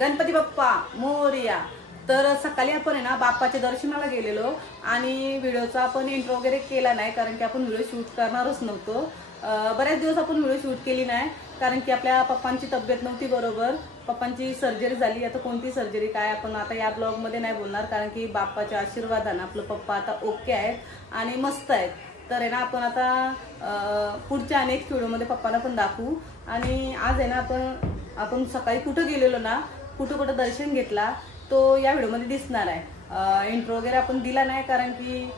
गणपती बाप्पा मोरया। तर सकाळी आपण आहे ना बाप्पाच्या दर्शनाला गेलेलो आणि व्हिडिओचा आपण इंट्रो वगैरे केला नाही कारण की आपण व्हिडिओ शूट करणारच नव्हतो। बरेच दिवस आपण व्हिडिओ शूट केली नाही कारण की आपल्या पप्पांची तब्येत नव्हती बरोबर। पप्पांची सर्जरी झाली। आता कोणती सर्जरी काय आपण आता या ब्लॉग मध्ये नाही बोलणार कारण की बाप्पाच्या आशीर्वादाने आपलं पप्पा आता ओके आहेत आणि मस्त आहेत। तर आहे ना आपण आता पुढच्या अनेक व्हिडिओमध्ये पप्पाला पण दाखवू। आणि आज आहे ना आपण सकाळी कुठं गेलेलो ना कुठं दर्शन घेतला तो या व्हिडिओमध्ये दिसणार आहे। इंट्रो वगैरे आपण दिला नाही कारण की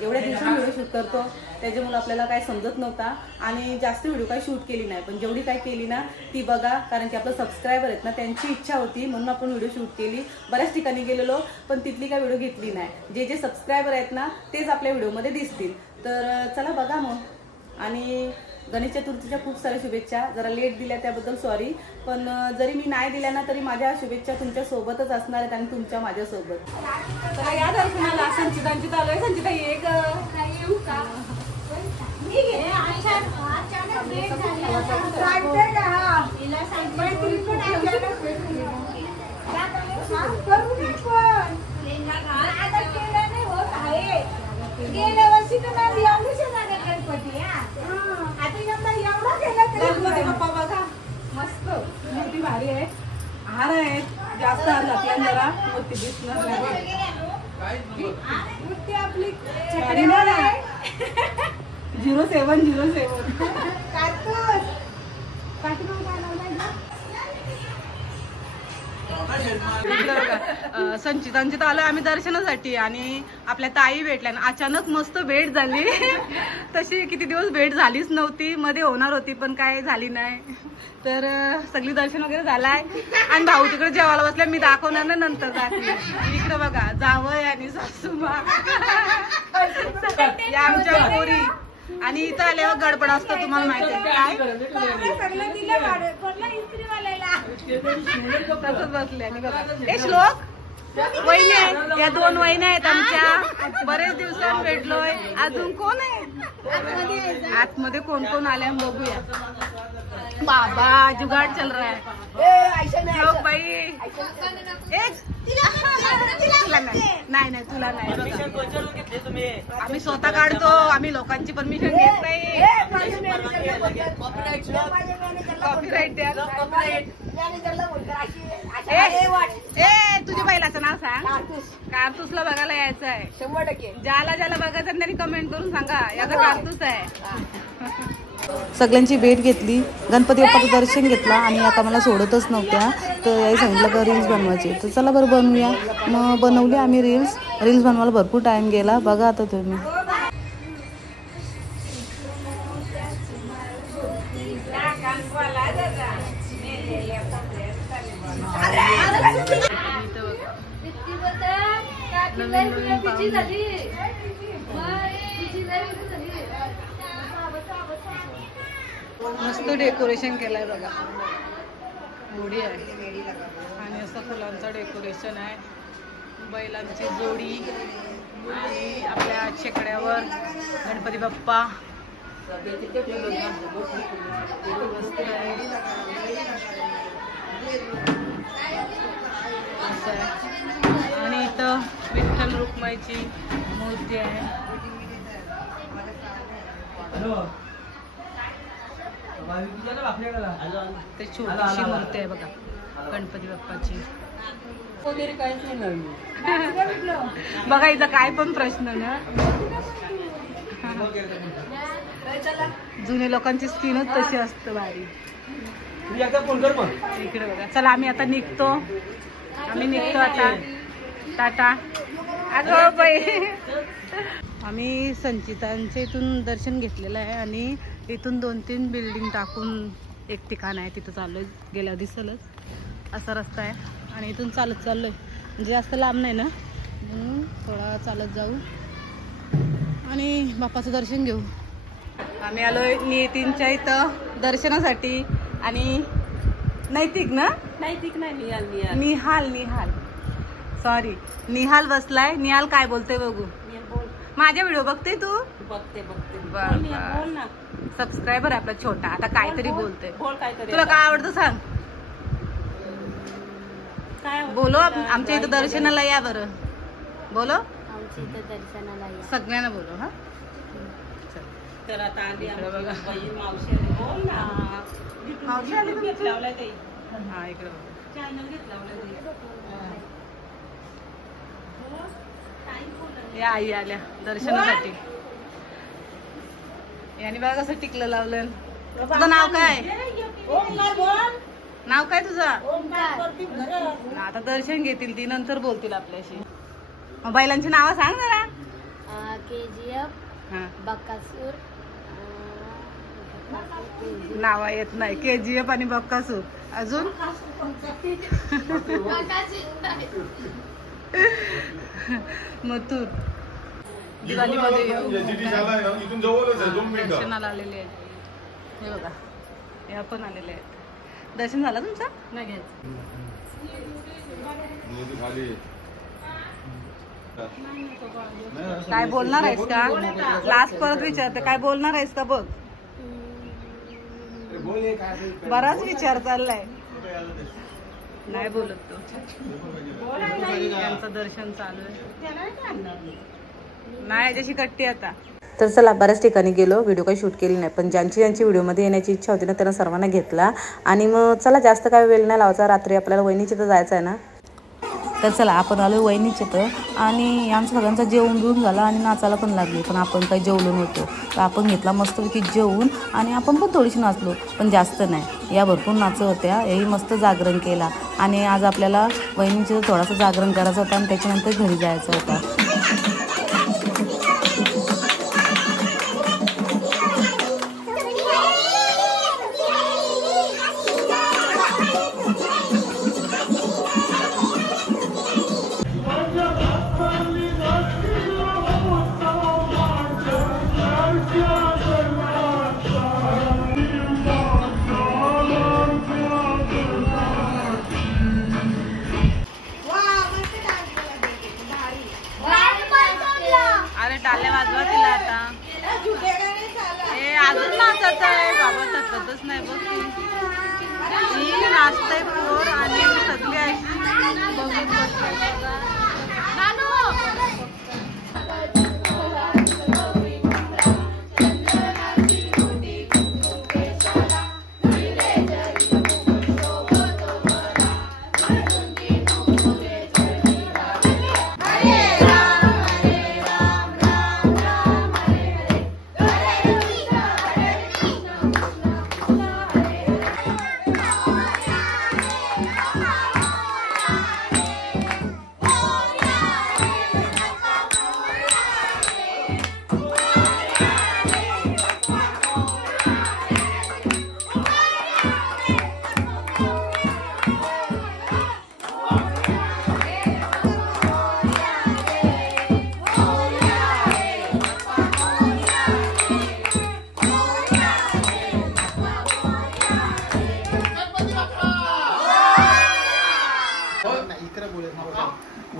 एवढ्या दिवसांनी व्हिडिओ शूट करतो त्याच्यामुळे आपल्याला काय समजत नव्हता आणि जास्त व्हिडिओ काही शूट केली नाही। पण जेवढी काय केली ना ती बघा कारण की आपलं सबस्क्रायबर आहेत ना त्यांची इच्छा होती म्हणून आपण व्हिडिओ शूट केली। बऱ्याच ठिकाणी गेलेलो पण तिथली काय व्हिडिओ घेतली नाही। जे सबस्क्रायबर आहेत ना तेच आपल्या व्हिडिओमध्ये दिसतील। तर चला बघा मग। आणि गणेश चतुर्थीच्या खूप साऱ्या शुभेच्छा। जरा लेट दिल्या त्याबद्दल सॉरी, पण जरी मी नाही दिल्या ना तरी माझ्या शुभेच्छा तुमच्या सोबतच असणार आहेत आणि तुमच्या माझ्या सोबत। तर या दर्शनाला संचितांची चालू आहे। संचिता एक येऊ का गेल्या वर्षी तर नाही गणपती गणपती बाप्पा बघा मस्त मूर्ती भारी आहे। हार आहेत जास्त हार घातल्या जरा मूर्ती दिसणार मूर्ती आपली 0707 संचितांची तर आलोय आम्ही दर्शनासाठी आणि आपल्या ताई भेटल्या अचानक मस्त भेट झाली। तशी किती दिवस भेट झालीच नव्हती, मध्ये होणार होती पण काय झाली नाही। तर सगळी दर्शन वगैरे झालाय आणि भाऊ तिकडे जेवायला बसल्या मी दाखवणार ना नंतर दाखवली। इकडे बघा जावई आणि सासूमा या आमच्या पोरी आणि इथं आल्यावर गडबड असतो तुम्हाला माहिती आहे काय तसंच बसले। आणि बघा हे श्लोक वहिनी आहेत या दोन वहिनी आहेत आमच्या बरेच दिवसात भेटलोय। अजून कोण आहे आतमध्ये कोण कोण आले बघूया। बाबा जुगाड़ चल रहा है लोक बाई तुला नाही तुला नाही आम्ही स्वतः काढतो आम्ही लोकांची परमिशन घेत नाही। कॉपीराईट तुझ्या बैलाचं नाव सांग। कारतूसला बघायला यायचं आहे 100%। ज्याला बघायचं त्यांनी कमेंट करून सांगा याचा कारतूस आहे। सगळ्यांची भेट घेतली, गणपती बाप्पाचं दर्शन घेतला आणि आता मला सोडतच नव्हत्या तर याही सांगितलं का रील्स बनवायची। तर चला बरं बनवूया। मग बनवली आम्ही रील्स बनवायला भरपूर टाइम गेला बघा आता तुम्ही। मस्त डेकोरेशन केलंय बघा, होडी आहे आणि असं फुलांचं डेकोरेशन आहे। बैलांची जोडी आणि आपल्या शेकड्यावर गणपती बाप्पा मस्त आहे असं आहे। आणि इथं विठ्ठल रुक्माईची मूर्ती आहे। ते छोटीशी मूर्ती आहे बघा गणपती बाप्पाची वगैरे काहीच नाही बघा इथं काय पण प्रश्न ना जुने लोकांची स्किनच तशी असते भारी। इकडे बघा चला आम्ही आता निघतो आता टाटा। अगं बाई आम्ही संचितांच्या इथून दर्शन घेतलेलं आहे आणि इथून 2-3 बिल्डिंग टाकून एक ठिकाण आहे तिथं चाललोय। गेल्या दिवसालच असा रस्ता आहे आणि इथून चालत चाललोय म्हणजे जास्त लांब नाही ना म्हणून थोडा चालत जाऊ आणि बाप्पाचं दर्शन घेऊ। आम्ही आलोय नितीनच्या इथं दर्शनासाठी आणि नैतिक ना नैतिक नाही निहाल सॉरी निहाल बसलाय। निहाल काय बोलतोय बघू। माझ्या व्हिडिओ बघते तू बघते सबस्क्रायबर आपला छोटा आता काहीतरी बोलतोय तुला काय आवडतं सांग। बोलो आमच्या इथं दर्शनाला या बरं. बोलो आमच्या इथं दर्शनाला या. सगळ्यांना बोलो. हा तर आता आधी बघा मावशी बोल ना. मावशी आली घेतलावला ते हा इकडे चॅनल घेतलावला या आई आल्या दर्शनासाठी. याने बघा कसं टिकलं लावलं. तुझं नाव काय? नाव काय तुझं? आता दर्शन घेतील ती नंतर बोलतील आपल्याशी. बैलांची नावं सांग जरा. KGF, बकासूर. नाव येत नाही. KGF आणि बक्कासूर. अजून मथुर. दिवाळीमध्ये दर्शनाला आलेले आहेत. हे बघा हे आपण आलेले आहेत. दर्शन झालं तुमचं? नाही घ्यायचं. काय बोलणार आहेस का? लास्ट परत विचारते काय बोलणार आहेस का बघ. बराच विचार चाललाय. नाही बोलत तो. त्यांचं दर्शन चालू आहे. नाही याच्याशी कट्टी आता. तर चला बऱ्याच ठिकाणी गेलो. व्हिडिओ काही शूट केली नाही पण ज्यांची व्हिडिओमध्ये येण्याची इच्छा होती ना त्यांना सर्वांना घेतला. आणि मग चला जास्त काय वेळ नाही लावायचा. रात्री आपल्याला वहिनीच्या तर जायचं आहे ना. तर चला आपण आलो वहिनीच्या तर. आणि आमच्या सगळ्यांचा जेवण बिवून झाला आणि नाचायला पण लागली. पण आपण काही जेवलो नव्हतो. तर आपण घेतला मस्तपैकी जेवून आणि आपण पण थोडीशी नाचलो पण जास्त नाही. या भरपूर नाचत होत्या. याही मस्त जागरण केला. आणि आज आपल्याला वहिनीचं थोडासा जागरण करायचं होतं आणि त्याच्यानंतर घरी जायचं होतं. टाल्या वाजवा तिला आता. हे अजून नाचत आहे बाबा. थकतच नाही बघ. ही नाचतय पोर आणि सगळी अशी बघत बसते.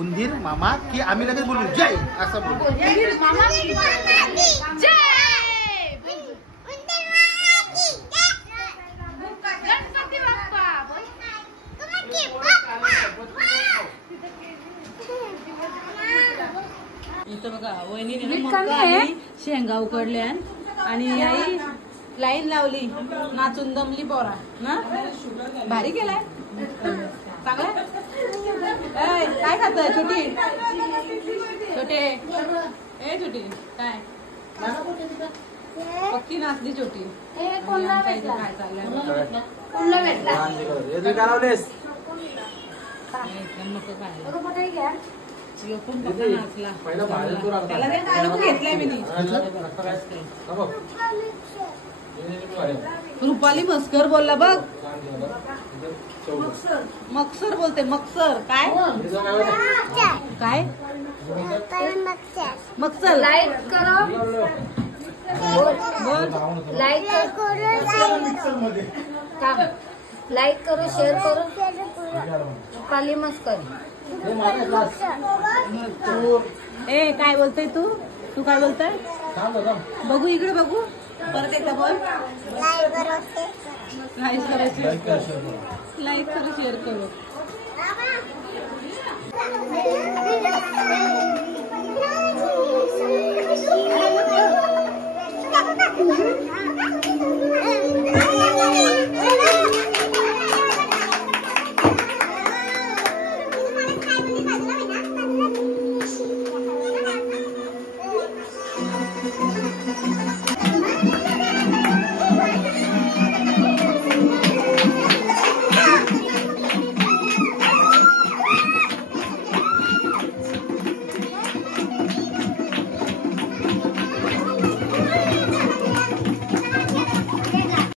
उंदीर मामा की आम्ही लगेच बोलू जय असं बोलू. उंदीर मामा की जय. गणपती बाप्पा. इथं बघा वहिनी शेंगा उकडल्या आणि आई लाईन लावली. नाचून दमली पोरा ना. भारी केलाय. चांगला. काय खातोय छोटी? छोटे ए छोटी काय पक्की नाचली छोटी. काय चाललंय नाचला. त्याला घेतलाय मी. रुपाली मस्कर बोलला बघ. मक्सर बोलते. मक्सर काय काय मक्सर. लाईक करो. बोल. लाईक करो शेअर करो. रुपाली मस्कर. ए काय बोलतोय तू? तू काय बोलतोय? बघू इकडे बघू. परत एकदा बोल. लाईक करो शेअर करो. Thank you.